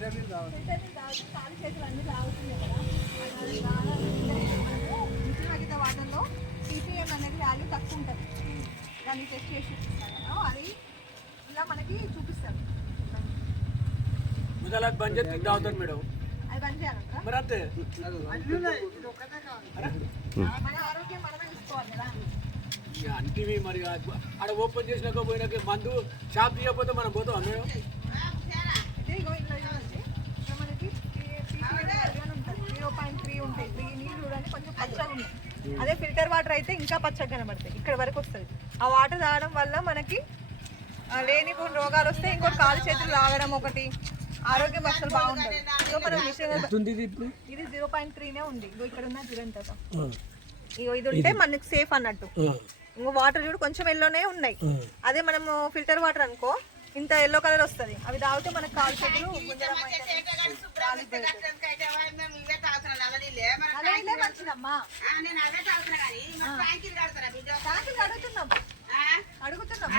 కాలు చేతులు అన్ని తాగుతున్నాయి కదా. మిశ్రమగిత వాటర్లో సిపిఎం అనేది వాల్యూ తక్కువ ఉంటుంది. దాన్ని టెస్ట్ చేసి చూపిస్తాను కదా, అది ఇలా మనకి చూపిస్తారు. బంద్ చేస్తే తాగుతాను మేడం. అది బంద్ చేయాలంట. మరి అంతే మన ఆరోగ్యం మనమే చూసుకోవాలి కదా. అంటివి మరి ఆడ ఓపెన్ చేసినాక పోయినాక మందు షాప్ తీయకపోతే మనం పోతాం మేడం. ఇదిగో ఇట్లా చూడండి, ఇక్కడ మనకి 0.3 ఉంటాయి. ఈ నీళ్ళు చూడండి కొంచెం పచ్చగా ఉన్నాయి. అదే ఫిల్టర్ వాటర్ అయితే ఇంకా పచ్చగా కనబడతాయి. ఇక్కడ వరకు వస్తుంది. ఆ వాటర్ తాగడం వల్ల మనకి లేనిపోయిన రోగాలు వస్తాయి. ఇంకోటి కాలు చేతులు లాగడం, ఒకటి ఆరోగ్యం అసలు బాగుంటుంది. ఇదిగో మనం ఇది 0.3నే ఉంది. ఇగో ఇక్కడ ఉన్న చూడండి కదా, ఇగో ఇది ఉంటే మనకి సేఫ్ అన్నట్టు. ఇంకో వాటర్ చూడు కొంచెం ఎల్లోనే ఉన్నాయి. అదే మనము ఫిల్టర్ వాటర్ అనుకో ఇంత ఎల్లో కలర్ వస్తుంది. అవి తాగితే మనకు కాలు చేతులు మంచిదమ్మా. అడుగుతున్నాం